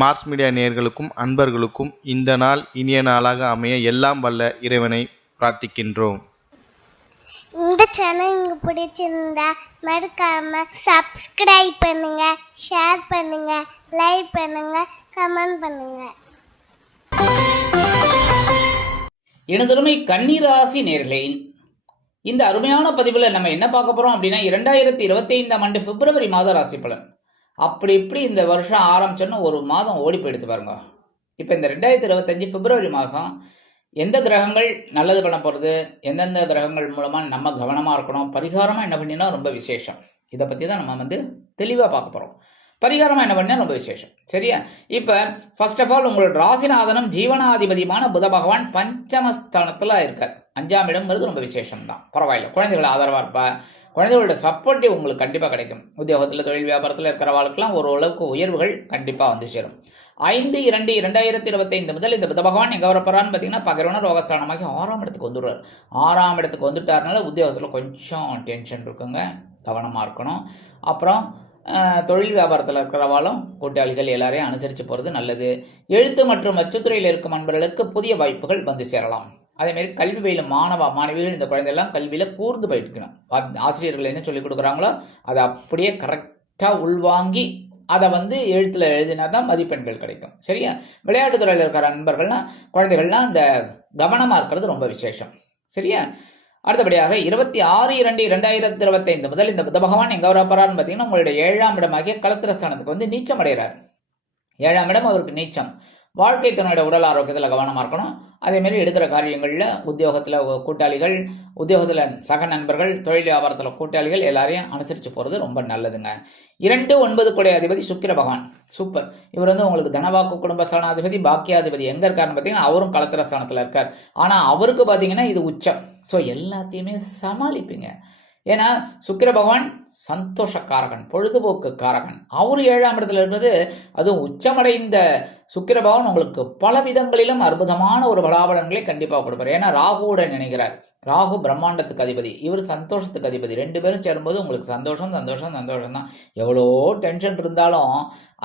Mars media நேயர்களுக்கும் அன்பர்களுக்கும் இந்த நாள் இனிய நாளாக அமைய எல்லாம் வல்ல இறைவனை பிரார்த்திக்கின்றோம். இந்த சேனல் உங்களுக்கு பிடிச்சிருந்தா மறக்காம சப்ஸ்கிரைப் பண்ணுங்க ஷேர் பண்ணுங்க லைக் பண்ணுங்க கமெண்ட் பண்ணுங்க. எனதருமை கன்னிராசி நேர்களே இந்த அருமையான பதிவில் நம்ம என்ன பார்க்க போகிறோம் அப்படின்னா இரண்டாயிரத்தி இருபத்தி ஐந்தாம் ஆண்டு பிப்ரவரி மாத ராசி பலன். அப்படி இப்படி இந்த வருஷம் ஆரம்பிச்சோன்னா ஒரு மாதம் ஓடி போயிடுத்து பாருங்க. இப்போ இந்த ரெண்டாயிரத்தி இருபத்தஞ்சி பிப்ரவரி மாதம் எந்த கிரகங்கள் நல்லது பண்ண போகிறது எந்தெந்த கிரகங்கள் மூலமாக நம்ம கவனமாக இருக்கணும் பரிகாரமாக என்ன பண்ணினா ரொம்ப விசேஷம். இதை பற்றி தான் நம்ம வந்து தெளிவாக பார்க்க போகிறோம் பரிகாரமாக என்ன பண்ணால் ரொம்ப விசேஷம். சரியா? இப்போ ஃபர்ஸ்ட் ஆஃப் ஆல் உங்களோட ராசிநாதனம் ஜீவனாதிபதியமான புத பகவான் பஞ்சமஸ்தானத்தில் இருக்கார். அஞ்சாம் இடம்ங்கிறது ரொம்ப விசேஷம் தான் பரவாயில்ல. குழந்தைகள் ஆதரவாக இருப்பா. குழந்தைகளோட சப்போர்ட்டிவ் உங்களுக்கு கண்டிப்பாக கிடைக்கும். உத்தியோகத்தில் தொழில் வியாபாரத்தில் இருக்கிறவாளுக்கெல்லாம் ஓரளவுக்கு உயர்வுகள் கண்டிப்பாக வந்து சேரும். ஐந்து இரண்டு இரண்டாயிரத்தி இருபத்தைந்து முதல் இந்த புத பகவான் எங்கே வரப்போறான்னு பார்த்தீங்கன்னா பகரவன ரோகஸ்தானமாகி ஆறாம் இடத்துக்கு வந்துடுறார். ஆறாம் இடத்துக்கு வந்துட்டாருனால உத்தியோகத்தில் கொஞ்சம் டென்ஷன் இருக்குங்க. கவனமாக இருக்கணும். அப்புறம் தொழில் வியாபாரத்தில் இருக்கிறவாலும் கூட்டாளிகள் எல்லாரையும் அனுசரித்து போகிறது நல்லது. எழுத்து மற்றும் அச்சுத்துறையில் இருக்கும் நண்பர்களுக்கு புதிய வாய்ப்புகள் வந்து சேரலாம். அதேமாரி கல்வி பயிலும் மாணவ மாணவிகள் இந்த குழந்தையெல்லாம் கல்வியில் கூர்ந்து பயிற்கணும் ஆசிரியர்கள் என்ன சொல்லிக் கொடுக்குறாங்களோ அதை அப்படியே கரெக்டாக உள்வாங்கி அதை வந்து எழுத்தில் எழுதினா தான் மதிப்பெண்கள் கிடைக்கும். சரியா? விளையாட்டுத் துறையில் இருக்கிற நண்பர்கள்லாம் குழந்தைகள்லாம் இந்த கவனமாக இருக்கிறது ரொம்ப விசேஷம். சரியா? அடுத்தபடியாக இருபத்தி ஆறு இரண்டு இரண்டாயிரத்தி இருபத்தைந்து முதல் இந்த புத பகவான் எங்க வரப்போறாருன்னு பார்த்தீங்கன்னா உங்களுடைய ஏழாம் இடமாகிய களத்திரஸ்தானத்துக்கு வந்து நீச்சம் அடைகிறார். ஏழாம் இடம் அவருக்கு நீச்சம். வாழ்க்கை துணையோட உடல் ஆரோக்கியத்தில் கவனமாக இருக்கணும். அதேமாரி எடுக்கிற காரியங்களில் உத்தியோகத்தில் கூட்டாளிகள் உத்தியோகத்தில் சக நண்பர்கள் தொழில் வியாபாரத்தில் கூட்டாளிகள் எல்லாரையும் அனுசரித்து போகிறது ரொம்ப நல்லதுங்க. இரண்டு ஒன்பது கொடை அதிபதி சுக்கிர பகவான். சூப்பர். இவர் வந்து உங்களுக்கு தனவாக்கு குடும்பஸ்தானாதிபதி பாக்கியாதிபதி எங்கே இருக்காருன்னு பார்த்தீங்கன்னா அவரும் களத்திர ஸ்தானத்தில் இருக்கார். ஆனால் அவருக்கு பார்த்தீங்கன்னா இது உச்சம். ஸோ எல்லாத்தையுமே சமாளிப்பீங்க. ஏன்னா சுக்கிர பகவான் சந்தோஷக்காரகன் பொழுதுபோக்கு காரகன் அவர் ஏழாம் இடத்துல இருந்தது அதுவும் உச்சமடைந்த சுக்கிர பகவான் உங்களுக்கு பல விதங்களிலும் அற்புதமான ஒரு பலாபலன்களை கண்டிப்பாக கொடுப்பார். ஏன்னா ராகுவுடன் நினைக்கிறார் ராகு பிரம்மாண்டத்துக்கு அதிபதி இவர் சந்தோஷத்துக்கு அதிபதி. ரெண்டு பேரும் சேரும்போது உங்களுக்கு சந்தோஷம் சந்தோஷம் சந்தோஷம் தான். எவ்வளோ டென்ஷன் இருந்தாலும்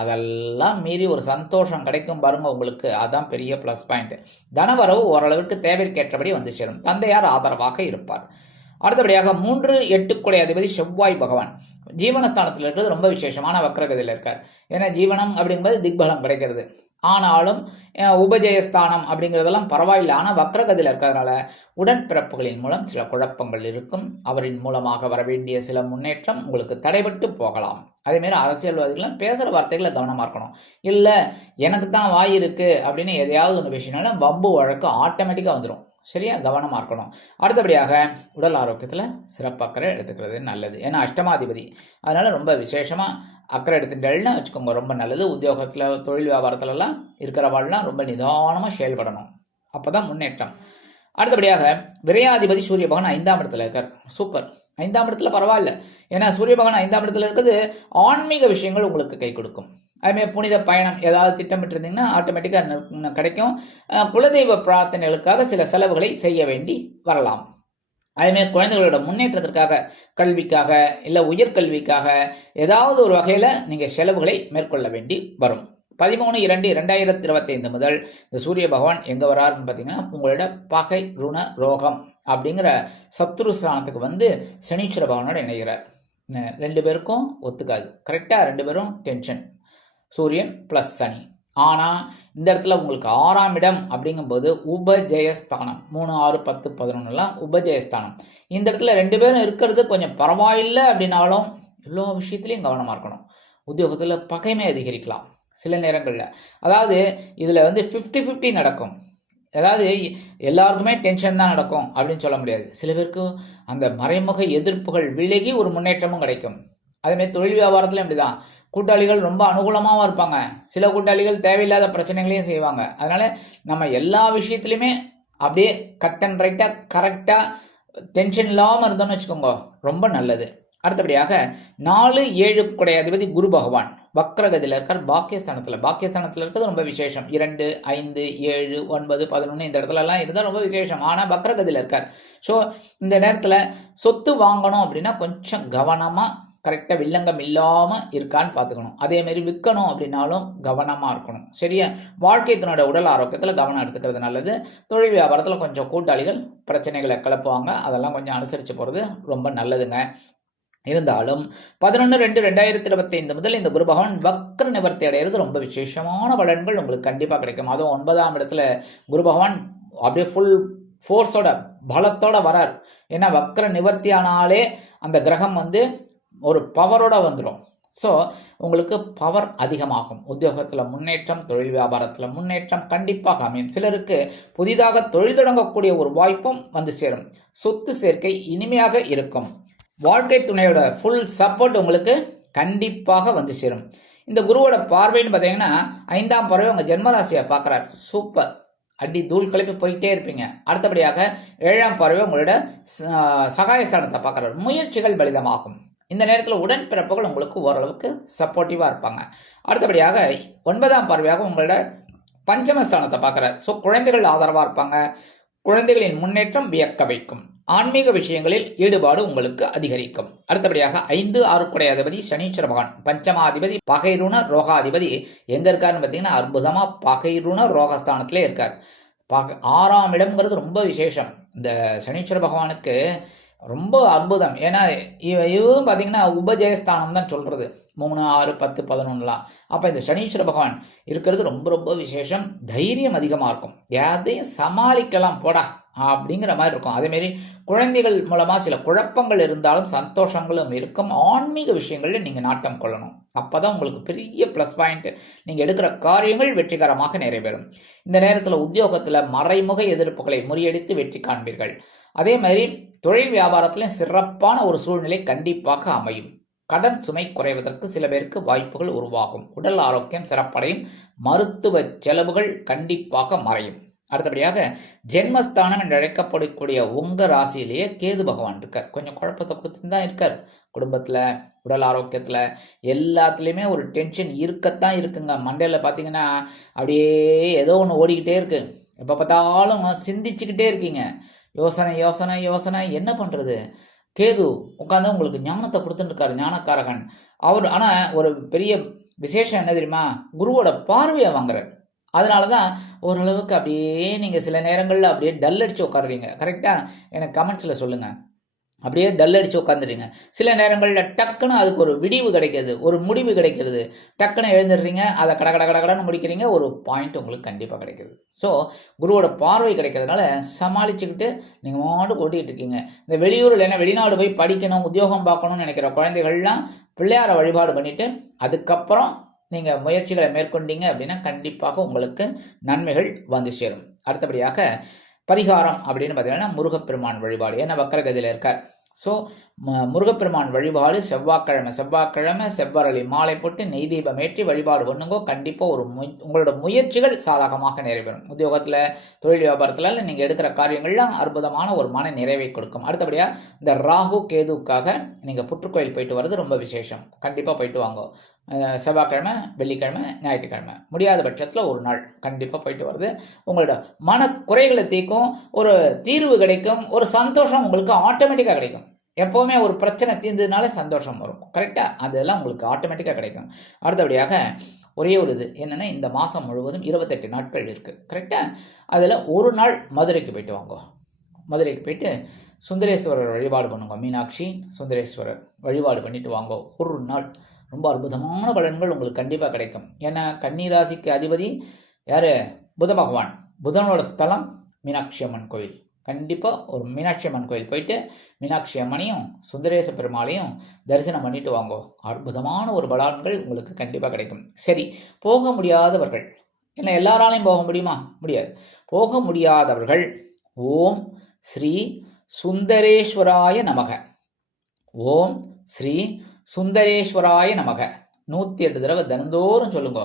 அதெல்லாம் மீறி ஒரு சந்தோஷம் கிடைக்கும் பாருங்க உங்களுக்கு. அதான் பெரிய ப்ளஸ் பாயிண்ட் தனவரவு ஓரளவுக்கு தேவைக்கேற்றபடி வந்து சேரும். தந்தையார் ஆதரவாக இருப்பார். அடுத்தபடியாக மூன்று எட்டு எட்டுக்குடைய அதிபதி செவ்வாய் பகவான். ஜீவனஸ்தானத்தில் இருக்கிறது ரொம்ப விசேஷமான வக்ரகதியில் இருக்கார். ஏன்னா ஜீவனம் அப்படிங்கும்போது திக்பலம் கிடைக்கிறது. ஆனாலும் உபஜயஸ்தானம் அப்படிங்கிறதெல்லாம் பரவாயில்லை. ஆனால் வக்ரகதியில் இருக்கிறதுனால உடன்பிறப்புகளின் மூலம் சில குழப்பங்கள் இருக்கும். அவரின் மூலமாக வர வேண்டிய சில முன்னேற்றம் உங்களுக்கு தடைபட்டு போகலாம். அதேமாரி அரசியல்வாதிகளும் பேசுகிற வார்த்தைகளை கவனமாக இருக்கணும். இல்லை எனக்கு தான் வாய் இருக்குது அப்படின்னு எதையாவது ஒன்று விஷயம்னால வம்பு வழக்கு ஆட்டோமேட்டிக்காக வந்துடும் சரியா? கவனமாக இருக்கணும். அடுத்தபடியாக உடல் ஆரோக்கியத்தில் சிறப்பு அக்கறை எடுத்துக்கிறது நல்லது. ஏன்னா அஷ்டமாதிபதி. அதனால் ரொம்ப விசேஷமாக அக்கறை எடுத்துட்டேன்னு வச்சுக்கோங்க ரொம்ப நல்லது. உத்தியோகத்தில் தொழில் வியாபாரத்துலலாம் இருக்கிறவாள்லாம் ரொம்ப நிதானமாக செயல்படணும். அப்போ தான் முன்னேற்றம். அடுத்தபடியாக விரையாதிபதி சூரிய பகவான் ஐந்தாம் இடத்துல இருக்கார். சூப்பர். ஐந்தாம் இடத்துல பரவாயில்ல. ஏன்னா சூரிய பகவான் ஐந்தாம் இடத்துல இருக்கிறது ஆன்மீக விஷயங்கள் உங்களுக்கு கை கொடுக்கும். அதுமாதிரி புனித பயணம் ஏதாவது திட்டமிட்டிருந்தீங்கன்னா ஆட்டோமேட்டிக்காக கிடைக்கும். குலதெய்வ பிரார்த்தனைகளுக்காக சில செலவுகளை செய்ய வேண்டி வரலாம். அதுமாரி குழந்தைகளோட முன்னேற்றத்திற்காக கல்விக்காக இல்லை உயர்கல்விக்காக ஏதாவது ஒரு வகையில் நீங்கள் செலவுகளை மேற்கொள்ள வேண்டி வரும். பதிமூணு இரண்டு இரண்டாயிரத்தி இருபத்தைந்து முதல் இந்த சூரிய பகவான் எங்கே வராருன்னு பார்த்தீங்கன்னா உங்களோட பகை ருண ரோகம் அப்படிங்கிற சத்ரு ஸ்தானத்துக்கு வந்து சனீஸ்வர பகவானோட இணைகிறார். ரெண்டு பேருக்கும் ஒத்துக்காது. கரெக்டாக ரெண்டு பேரும் டென்ஷன் சூரியன் ப்ளஸ் சனி. ஆனால் இந்த இடத்துல உங்களுக்கு ஆறாம் இடம் அப்படிங்கும்போது உபஜயஸ்தானம். மூணு ஆறு பத்து பதினொன்றுலாம் உபஜயஸ்தானம். இந்த இடத்துல ரெண்டு பேரும் இருக்கிறது கொஞ்சம் பரவாயில்லை அப்படின்னாலும் எல்லா விஷயத்துலையும் கவனமாக இருக்கணும். உத்தியோகத்தில் பகைமை அதிகரிக்கலாம் சில நேரங்களில். அதாவது இதில் வந்து ஃபிஃப்டி ஃபிஃப்டி நடக்கும். அதாவது எல்லாருக்குமே டென்ஷன் தான் நடக்கும் அப்படின்னு சொல்ல முடியாது. சில பேருக்கு அந்த மறைமுக எதிர்ப்புகள் விலகி ஒரு முன்னேற்றமும் கிடைக்கும். அதேமாதிரி தொழில் வியாபாரத்துலையும் அப்படிதான் கூட்டாளிகள் ரொம்ப அனுகூலமாகவும் இருப்பாங்க. சில கூட்டாளிகள் தேவையில்லாத பிரச்சனைகளையும் செய்வாங்க. அதனால் நம்ம எல்லா விஷயத்துலையுமே அப்படியே கட் அண்ட் ரைட்டாக கரெக்டாக டென்ஷன் இல்லாமல் இருந்தோம்னு வச்சுக்கோங்க ரொம்ப நல்லது. அடுத்தபடியாக நாலு ஏழு குடைய அதிபதி குரு பகவான். வக்ரகதியில் இருக்கார் பாக்கியஸ்தானத்தில். பாக்கியஸ்தானத்தில் இருக்கிறது ரொம்ப விசேஷம். இரண்டு ஐந்து ஏழு ஒன்பது பதினொன்று இந்த இடத்துலலாம் இருந்தால் ரொம்ப விசேஷம். ஆனால் வக்ரகதியில் இருக்கார். ஸோ இந்த நேரத்தில் சொத்து வாங்கணும் அப்படின்னா கொஞ்சம் கவனமாக கரெக்டாக வில்லங்கம் இல்லாமல் இருக்கான்னு பார்த்துக்கணும். அதேமாரி விற்கணும் அப்படின்னாலும் கவனமாக இருக்கணும். சரியா? வாழ்க்கை தன்னோட உடல் ஆரோக்கியத்தில் கவனம் எடுத்துக்கிறது நல்லது. தொழில் வியாபாரத்தில் கொஞ்சம் கூட்டாளிகள் பிரச்சனைகளை கிளப்புவாங்க. அதெல்லாம் கொஞ்சம் அனுசரித்து போகிறது ரொம்ப நல்லதுங்க. இருந்தாலும் பதினொன்று ரெண்டு ரெண்டாயிரத்தி இருபத்தைந்து முதல் இந்த குரு பகவான் வக்ர நிவர்த்தி அடைகிறது ரொம்ப விசேஷமான பலன்கள் உங்களுக்கு கண்டிப்பாக கிடைக்கும். அதுவும் ஒன்பதாம் இடத்துல குரு பகவான் அப்படியே ஃபுல் ஃபோர்ஸோட பலத்தோட வரார். ஏன்னா வக்ர நிவர்த்தி ஆனாலே அந்த கிரகம் வந்து ஒரு பவரோட வந்துடும் ஸோ உங்களுக்கு பவர் அதிகமாகும். உத்தியோகத்தில் முன்னேற்றம் தொழில் வியாபாரத்தில் முன்னேற்றம் கண்டிப்பாக அமையும். சிலருக்கு புதிதாக தொழில் தொடங்கக்கூடிய ஒரு வாய்ப்பும் வந்து சேரும். சொத்து சேர்க்கை இனிமையாக இருக்கும். வாழ்க்கை துணையோட ஃபுல் சப்போர்ட் உங்களுக்கு கண்டிப்பாக வந்து சேரும். இந்த குருவோட பார்வைன்னு பார்த்தீங்கன்னா ஐந்தாம் பறவை உங்கள் ஜென்மராசியை பார்க்குறார். சூப்பர் அடி தூள் கிளப்பி போயிட்டே இருப்பீங்க. அடுத்தபடியாக ஏழாம் பறவை உங்களோட ச- சகாயஸ்தானத்தை பார்க்குறார். முயற்சிகள் பலிதமாகும். இந்த நேரத்தில் உடன்பிறப்புகள் உங்களுக்கு ஓரளவுக்கு சப்போர்ட்டிவாக இருப்பாங்க. அடுத்தபடியாக ஒன்பதாம் பார்வையாக உங்களோட பஞ்சமஸ்தானத்தை பார்க்குறார். ஸோ குழந்தைகள் ஆதரவாக இருப்பாங்க. குழந்தைகளின் முன்னேற்றம் வியக்க வைக்கும். ஆன்மீக விஷயங்களில் ஈடுபாடு உங்களுக்கு அதிகரிக்கும். அடுத்தபடியாக ஐந்து ஆறுக்குடை அதிபதி சனீஸ்வர பகவான். பஞ்சமாதிபதி பகைருண ரோகாதிபதி எங்கே இருக்காருன்னு பார்த்தீங்கன்னா அற்புதமாக பகைருண ரோகஸ்தானத்திலே இருக்கார். பக ஆறாம் இடம்ங்கிறது ரொம்ப விசேஷம். இந்த சனீஸ்வர பகவானுக்கு ரொம்ப அற்புதம். ஏன்னா இவ இதுவும் பார்த்தீங்கன்னா உபஜயஸ்தானம் தான் சொல்றது. மூணு ஆறு பத்து பதினொன்றுலாம் அப்போ இந்த சனீஸ்வர பகவான் இருக்கிறது ரொம்ப ரொம்ப விசேஷம். தைரியம் அதிகமாக இருக்கும். யாரையும் சமாளிக்கலாம். போடா. அப்படிங்கிற மாதிரி இருக்கும். அதேமாரி குழந்தைகள் மூலமாக சில குழப்பங்கள் இருந்தாலும் சந்தோஷங்களும் இருக்கும். ஆன்மீக விஷயங்களில் நீங்கள் நாட்டம் கொள்ளணும். அப்போ தான் உங்களுக்கு பெரிய ப்ளஸ் பாயிண்ட் நீங்கள் எடுக்கிற காரியங்கள் வெற்றிகரமாக நிறைவேறும். இந்த நேரத்தில் உத்தியோகத்தில் மறைமுக எதிர்ப்புகளை முறியடித்து வெற்றி காண்பீர்கள். அதே மாதிரி தொழில் வியாபாரத்திலும் சிறப்பான ஒரு சூழ்நிலை கண்டிப்பாக அமையும். கடன் சுமை குறைவதற்கு சில பேருக்கு வாய்ப்புகள் உருவாகும். உடல் ஆரோக்கியம் சிறப்படையும். மருத்துவ செலவுகள் கண்டிப்பாக மறையும். அடுத்தபடியாக ஜென்மஸ்தானம் என்று அழைக்கப்படக்கூடிய உங்க ராசியிலேயே கேது பகவான் இருக்கார். கொஞ்சம் குழப்பத்தை கொடுத்துட்டு தான் இருக்கார். குடும்பத்தில் உடல் ஆரோக்கியத்தில் எல்லாத்துலேயுமே ஒரு டென்ஷன் இருக்கத்தான் இருக்குங்க. மண்டையில் பார்த்தீங்கன்னா அப்படியே ஏதோ ஒன்று ஓடிக்கிட்டே இருக்கு. எப்போ பார்த்தாலும் சிந்திச்சுக்கிட்டே இருக்கீங்க. யோசனை யோசனை யோசனை. என்ன பண்ணுறது கேது உட்காந்து உங்களுக்கு ஞானத்தை கொடுத்துட்டுருக்காரு ஞானக்காரகன். அவர் ஆனால் ஒரு பெரிய விசேஷம் என்ன தெரியுமா? குருவோட பார்வையை வாங்குறார். அதனால தான் ஓரளவுக்கு அப்படியே நீங்கள் சில நேரங்களில் அப்படியே டல் அடித்து உட்காருவீங்க. கரெக்டாக எனக்கு கமெண்ட்ஸில் சொல்லுங்கள் அப்படியே டல் அடித்து உட்காந்துடுங்க சில நேரங்களில் டக்குன்னு அதுக்கு ஒரு விடிவு கிடைக்கிது ஒரு முடிவு கிடைக்கிறது. டக்குன்னு எழுந்துடுறீங்க அதை கட கட கட கடன்னு முடிக்கிறீங்க ஒரு பாயிண்ட் உங்களுக்கு கண்டிப்பாக கிடைக்கிறது. ஸோ குருவோட பார்வை கிடைக்கிறதுனால சமாளிச்சுக்கிட்டு நீங்கள் மாட்டு ஓட்டிகிட்டு இருக்கீங்க. இந்த வெளியூரில் என்ன வெளிநாடு போய் படிக்கணும் உத்தியோகம் பார்க்கணும்னு நினைக்கிற குழந்தைகள்லாம் பிள்ளையாரை வழிபாடு பண்ணிவிட்டு அதுக்கப்புறம் நீங்கள் முயற்சிகளை மேற்கொண்டீங்க அப்படின்னா கண்டிப்பாக உங்களுக்கு நன்மைகள் வந்து சேரும். அடுத்தபடியாக பரிகாரம் அப்படின்னு பார்த்தீங்கன்னா முருகப்பெருமான் வழிபாடு. ஏன்னா வக்கரகதியில் இருக்கார். ஸோ முருகப்பெருமான் வழிபாடு செவ்வாய்க்கிழமை. செவ்வாய்க்கிழமை செவ்வரளி மாலை போட்டு நெய் தீபம் ஏற்றி வழிபாடு பண்ணுங்கோ. கண்டிப்பாக ஒரு முய் உங்களோட முயற்சிகள் சாதகமாக நிறைவேறும். உத்தியோகத்தில் தொழில் வியாபாரத்தில் நீங்கள் எடுக்கிற காரியங்கள்லாம் அற்புதமான ஒரு மன நிறைவை கொடுக்கும். அடுத்தபடியாக இந்த ராகு கேதுவுக்காக நீங்கள் புற்றுக்கோயில் போயிட்டு வர்றது ரொம்ப விசேஷம். கண்டிப்பாக போயிட்டு வாங்க. செவ்வாய்க்கிழமை வெள்ளிக்கிழமை ஞாயிற்றுக்கிழமை. முடியாத பட்சத்தில் ஒரு நாள் கண்டிப்பாக போயிட்டு வருது. உங்களோட மன குறைகளை தீர்க்கும் ஒரு தீர்வு கிடைக்கும் ஒரு சந்தோஷம் உங்களுக்கு ஆட்டோமேட்டிக்காக கிடைக்கும். எப்போவுமே ஒரு பிரச்சனை தீர்ந்ததுனால சந்தோஷம் வரும். கரெக்டாக அதெல்லாம் உங்களுக்கு ஆட்டோமேட்டிக்காக கிடைக்கும். அடுத்தபடியாக ஒரே ஒரு இது என்னென்னா இந்த மாதம் முழுவதும் இருபத்தெட்டு நாட்கள் இருக்குது கரெக்டாக அதில் ஒரு நாள் மதுரைக்கு போயிட்டு வாங்க. மதுரைக்கு போயிட்டு சுந்தரேஸ்வரர் வழிபாடு பண்ணுங்க. மீனாட்சி சுந்தரேஸ்வரர் வழிபாடு பண்ணிட்டு வாங்க. ஒரு நாள். ரொம்ப அற்புதமான பலன்கள் உங்களுக்கு கண்டிப்பாக கிடைக்கும். ஏன்னா கன்னிராசிக்கு அதிபதி யார்? புத பகவான். புதனோட ஸ்தலம் மீனாட்சி அம்மன் கோயில். கண்டிப்பாக ஒரு மீனாட்சி அம்மன் கோயில் போயிட்டு மீனாட்சி அம்மனையும் சுந்தரேச பெருமாளையும் தரிசனம் பண்ணிட்டு வாங்கோ. அற்புதமான ஒரு பலன்கள் உங்களுக்கு கண்டிப்பாக கிடைக்கும். சரி போக முடியாதவர்கள். என்ன எல்லாராலையும் போக முடியுமா? முடியாது. போக முடியாதவர்கள் ஓம் ஸ்ரீ சுந்தரேஸ்வராய நமக. ஓம் ஸ்ரீ சுந்தரேஸ்வராய நமக. நூற்றி எட்டு தடவை தினந்தோறும் சொல்லுங்க.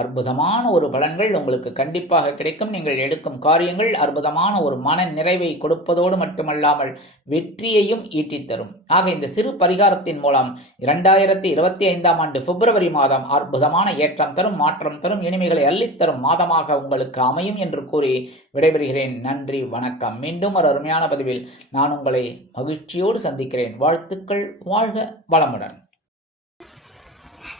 அற்புதமான ஒரு பலன்கள் உங்களுக்கு கண்டிப்பாக கிடைக்கும். நீங்கள் எடுக்கும் காரியங்கள் அற்புதமான ஒரு மன நிறைவை கொடுப்பதோடு மட்டுமல்லாமல் வெற்றியையும் ஈட்டித்தரும். ஆக இந்த சிறு பரிகாரத்தின் மூலம் இரண்டாயிரத்தி இருபத்தி ஐந்தாம் ஆண்டு பிப்ரவரி மாதம் அற்புதமான ஏற்றம் தரும் மாற்றம் தரும் இனிமைகளை அள்ளித்தரும் மாதமாக உங்களுக்கு அமையும் என்று கூறி விடைபெறுகிறேன். நன்றி வணக்கம். மீண்டும் ஒரு அருமையான பதிவில் நான் உங்களை மகிழ்ச்சியோடு சந்திக்கிறேன். வாழ்த்துக்கள் வாழ்க வளமுடன்.